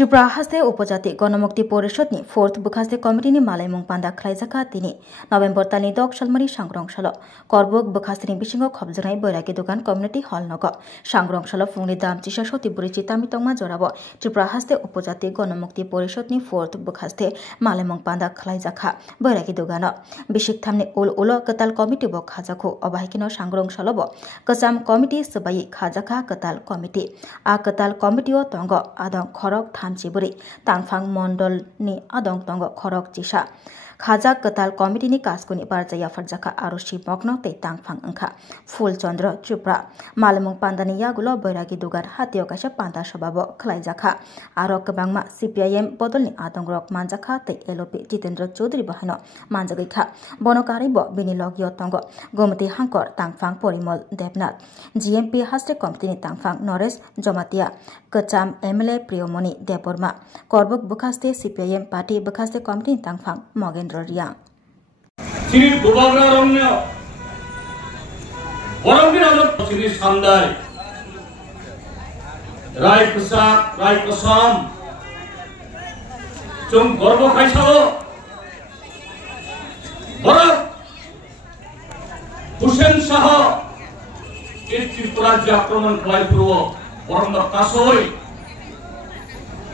त्रिपुरा हास्ते उपजाति गणमुक्ति परिषदनि 4th बुखास्ते कमिटिनि मालायमुं पान्दा खलायजाखा दिनै नभेम्बर तालनि दक सालमारि सांग्रंसालो करबुक बुखास्तेनि बिसिङाव खबजानाय बैरागि दुकान कम्युनिटी हल नग सांग्रंसालो फुंनि दाम चिसा सति बुरि चितामि तंमा जराबो त्रिपुरा हास्ते उपजाति गणमुक्ति परिषदनि 4th बुखास्ते मालायमुं पान्दा खलायजाखा बैरागि दुकान बिसिक थामनि उल उल कताल कमिटी बो खाजाखौ अबाहिकिनो सांग्रंसालो बो कसाम कमिटी सबाई खाजाखा कताल कमिटी आ कताल कमिटीओ तंग आदं खरक थामचिबुरि तांफां मंडल नि आदं तंग खरक चिसा खाजा कताल कमिटीनि कास्कुनि बारजाया फरजाखा आरुषि मग्न तै तांफां अंखा फुलचंद्र त्रिपुरा मालमुं पान्दानि यागुलो बैरागि दुगार हातियो कासे पान्दा सभाबो खलायजाखा आरो गोबांमा सीपीआईएम बदलनि आदंग्रक मानजाखा तै एलओपी जितेन्द्र चौधरी बहायनो मानजागैखा बनकारिबो बिनि लगियो तंग गोमती हांकर तांफां परिमल देवनाथ जीएमपी हास्टे कमिटिनि तांफां नरेश जमातिया कचाम एमएलए प्रियमणि देवबर्मा करबुक बुखास्ते सीपीआईएम पार्टी बुखास्ते कमिटिनि तांफां मगेन्द्र रियां श्री गोबाग्रा रम्य बरमगिर आजब श्री सान्दाय राय प्रसाद राय कसम जों गर्व खायसालो बरक हुसैन शाह এই ত্রিপুরা যে আক্রমণ খাই পূর্ব বরং কাছই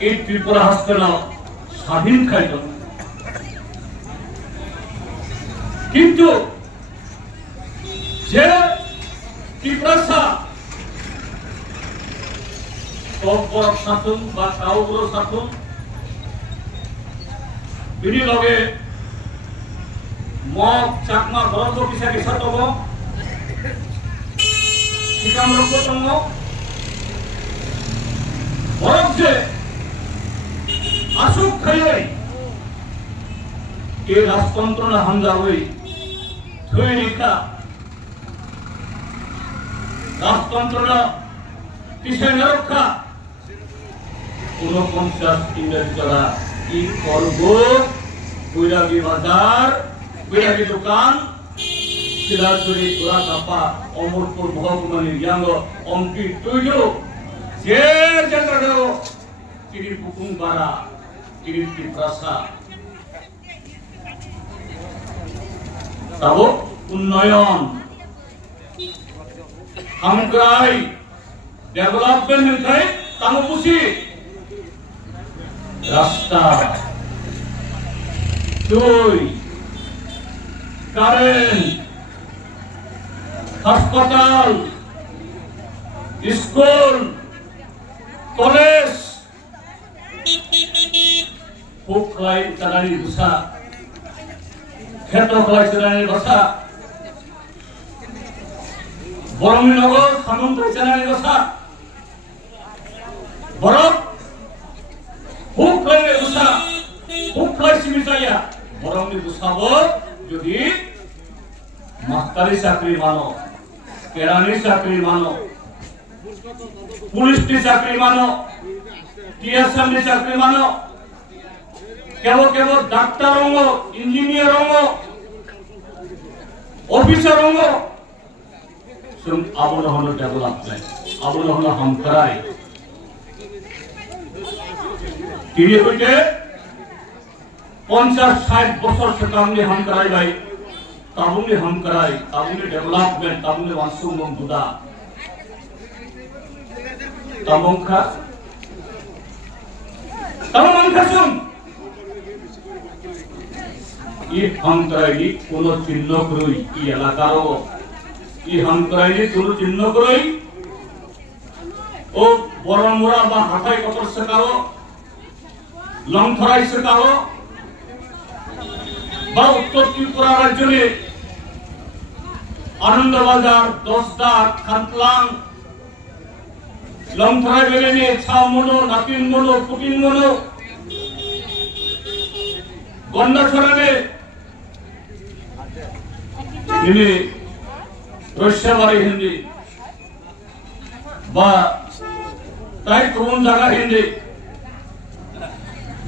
এই ত্রিপুরা হাসতেনা স্বাধীন খাইত কিন্তু যে ত্রিপুরা তৎপর শাসন বা তাওগুলো শাসন বিনি লগে মগ চাকমা বরঙ্গ কিসা কিসা তব শিকাম রক্ততঙ্গ বরং যে আসুক খাইয়ে এই রাজতন্ত্র না হামজা হই থই রেখা রাজতন্ত্র না কিসে রক্ষা 49 ইংরেজ যারা কি করব বৈরাগী বাজার বৈরাগী দোকান শিলাচুরি গোড়া কাপা অমরপুর মহকুমানি ইয়াঙ্গ অঙ্কি তৈল যে জায়গাটাও তিরির পুকুং বাড়া তিরির ত্রিপ্রাসা তাও উন্নয়ন হামক্রাই ডেভেলপমেন্ট হইতাই তামো বুঝি রাস্তা দুই কারেন্ট হাসপাতাল স্কুল কলেজ পোখলাই চালানি ভাষা ক্ষেত্রখলাই চালানি ভাষা বরমনগর সামন্ত চালানি ভাষা বরফ পোখলাই ভাষা পোখলাই সিমিতাইয়া বরমনি ভাষাব যদি মাস্টারি চাকরি মানো কেরানি চাকরি মানো পুলিশ চাকরি মানো টিএসএম চাকরি মানো কেবল কেবল ডাক্তার হঙ্গ ইঞ্জিনিয়ার হঙ্গ অফিসার হঙ্গ আবল হল ডেভেলপমেন্ট আবল হল হামকরাই তিনি হইতে 50-60 বছর সেকামনি হামকরাই ভাই তাবুনি হামকরাই তাবুনি ডেভেলপমেন্ট তাবুনি ওয়ানসুম দুদা তামংখা তামংখাসুম ই হামকরাই কোন চিহ্ন কই ই এলাকারও ই হামকরাই কোন চিহ্ন কই ও বরমুরা বা হাতাই কতর সেকাও লংথরাই সেকাও বা উত্তর ত্রিপুরা রাজ্যে আনন্দবাজার দশদা খাতলাং লংথরাই বেলেনে ছামনো নাতিন মনো পুটিন মনো গন্ডাছড়ানে ইনি রস্যাবাড়ি হিন্দি বা তাই কোন জায়গা হিন্দি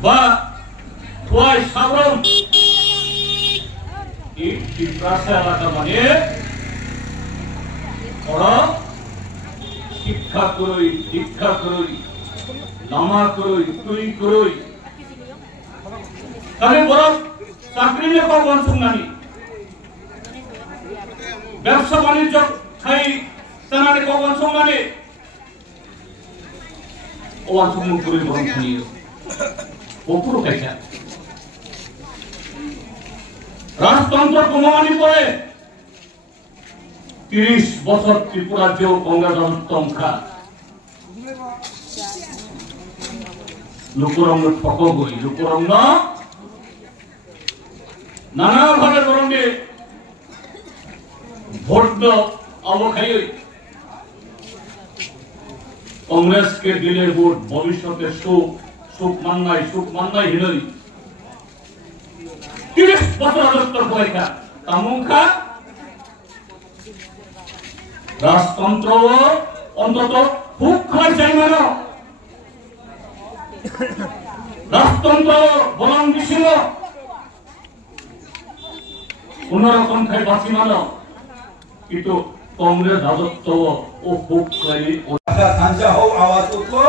বা থোয়াই সাবরম এই ত্রিপুরা এলাকা মানে ওরা শিক্ষা করি দীক্ষা করি লামা করই তুই করই তাহলে বড় চাকরি নিয়ে কখন শুননানি ব্যবসা বাণিজ্য খাই তানারে কখন শুননানি ও আচমন করে বরং শুনিয়ে ওপর কাইছা রাজতন্ত্র কমানি পরে 30 বছর ত্রিপুরা যে কংগ্রেস রাজতন্ত্র লোকরঙ্গ ঠক গই লোকরঙ্গ নানা ভাবে বরঙ্গে ভোট অবখাই कांग्रेस के दिले वोट भविष्य के सुख माननाय हिनरी 30 বছর রাজত্ব করেছে তামুখা রাজতন্ত্র অন্তত খুব খাই চাই মানো রাজতন্ত্র বলং ছিল কোনরকম খাই বাঁচি মানো কিন্তু कांग्रेस राजत्व ओ खूब খাই সাঞ্চা হোক আওয়াজ উঠলো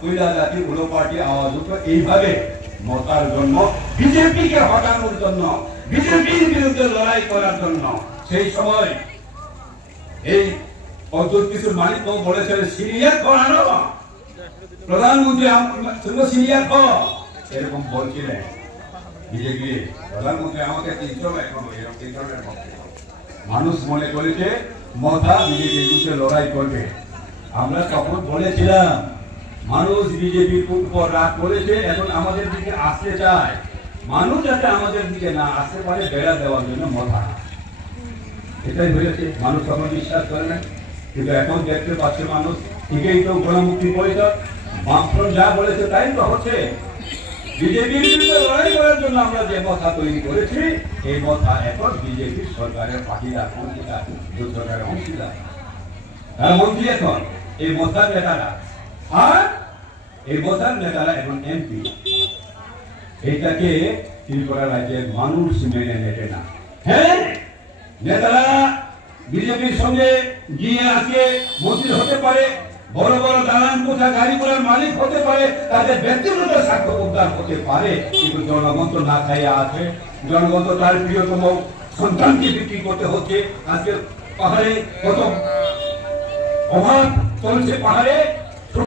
কইলা জাতি উলো পার্টি আওয়াজ উঠলো এইভাবে মতার জন্য বিজেপিকে হটানোর জন্য বিজেপির বিরুদ্ধে লড়াই করার জন্য সেই সময় এই অদ্ভুত কিছু মালিক বলেছেন সিরিয়া করানো প্রধানমন্ত্রী তুমি সিরিয়া কো এরকম বলছিলেন বিজেপি প্রধানমন্ত্রী আমাকে 300 এখন এরকম 300 মানুষ মনে করেছে মতা বিজেপির বিরুদ্ধে লড়াই করবে আমরা তখন বলেছিলাম মানুষ বিজেপির উপর রাগ করেছে এখন আমাদের দিকে আসতে চায় মানুষ যাতে আমাদের দিকে না আসতে পারে বেড়া দেওয়ার জন্য মতা এটাই হয়েছে মানুষ তখন বিশ্বাস করে না কিন্তু এখন দেখতে পাচ্ছে মানুষ ঠিকই তো গণমুক্তি পরিষদ বামফ্রন্ট যা বলেছে তাই তো হচ্ছে বিজেপির বিরুদ্ধে লড়াই করার জন্য আমরা যে মতা তৈরি করেছি এই মতা এখন বিজেপির সরকারের পার্টিদার অংশীদার সরকারের অংশীদার তার মন্ত্রী এখন এই মতার নেতারা আর এই মতার নেতারা এখন এমপি এইটাকে ত্রিপুরা রাজ্যের মানুষ মেনে নেবে না হ্যাঁ নেতারা বিজেপির সঙ্গে গিয়ে আজকে মন্ত্রী হতে পারে বড় বড় দালান কোঠা গাড়ি ঘোড়ার মালিক হতে পারে তাদের ব্যক্তিগত স্বার্থ উদ্ধার হতে পারে কিন্তু জনগণ তো না খাইয়া আছে জনগণ তো তার প্রিয়তম সন্তানকে বিক্রি করতে হচ্ছে আজকে পাহাড়ে কত অভাব চলছে পাহাড়ে